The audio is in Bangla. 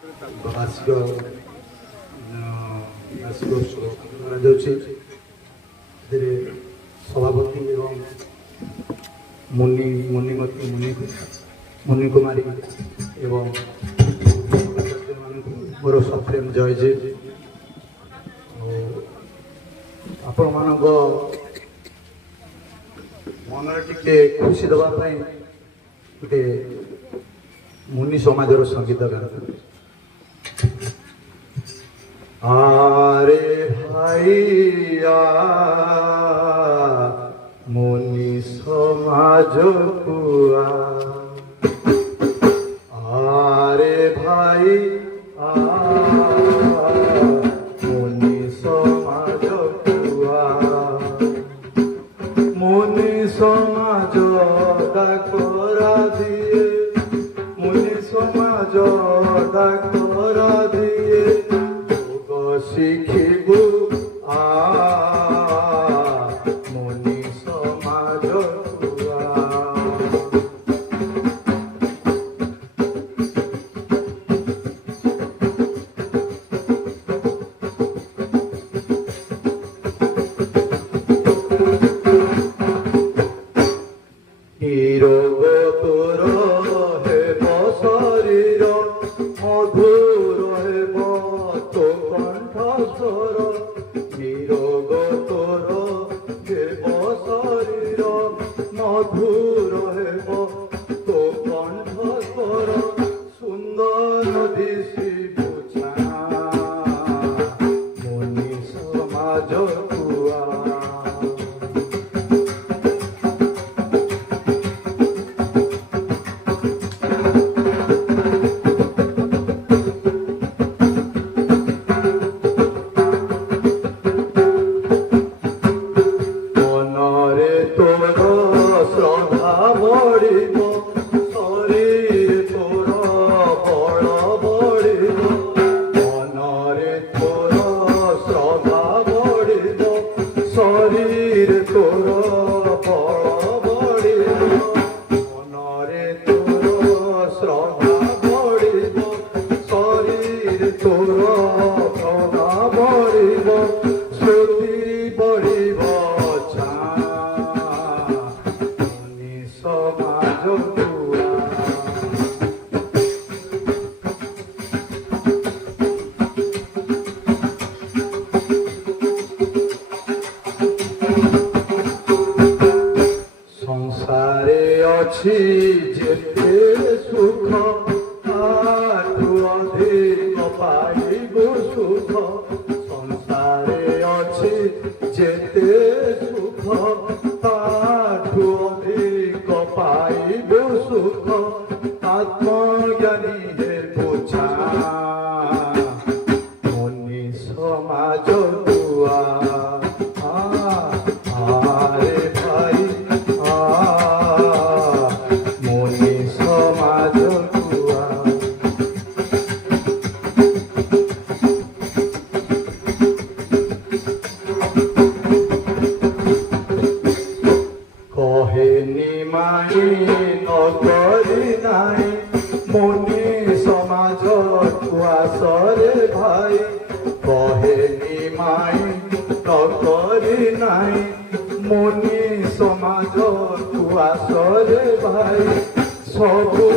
ବାର୍ଷିକ ବାର୍ଷିକ ଉତ୍ସବ କରାଯାଉଛି। ସେଥିରେ ସଭାପତି ଏବଂ ମୁନି କୁମାରୀ ଏବଂ ମୋର ସପ୍ରେମ ଜୟଜୀ ଆପଣମାନଙ୍କ ମନରେ ଟିକେ ଖୁସି ଦେବା ପାଇଁ ଗୋଟେ ମୁନି ସମାଜର ସଙ୍ଗୀତ ଗାନ। আরে ভাইয়া মুনি সমাজ কুয়া আরে ভাই মুনি সমাজ কুয়া মুনি সমাজ ডাকরা দিয়ে মুনি সমাজ ডাকরা দিয়ে শিখিবু মুনি সমাজ হিরোগ তোর হেব শরীর মধুর হেব তো কণ্ঠস্বর নিরোগ তোর হেব শরীর মধুর হেব তো কণ্ঠস্বর সুন্দর দিশি বুঝা মুনি সমাজ কুয়া বড়িব শরীর তোর বড় বড়িব মনরে তোর শ্রদ্ধা বড়িব শরীর তোর বড় বড়িব মনরে তোর শ্রদ্ধা বড়িব শরীর তোর শ্রদ্ধা বড়িব শ্রুতি বড়িব সমাজ সংসারে অছি যেতে সুখ আঠু অধিক পাইবু সুখ সংসারে অছি যেতে সুখ আঠু অধিক পাইবু সুখ আত্মজ্ঞানী হে বোঝা মুনি সমাজ কুয়া আরে ভাই মুনি সমাজ কুয়া কহে নিমাই নকরি নাই মুনি সমাজ কুয়াশরে ভাই কহে নিমাই নকরি নাই মুনি সমাজ কুয়াশরে ভাই সবু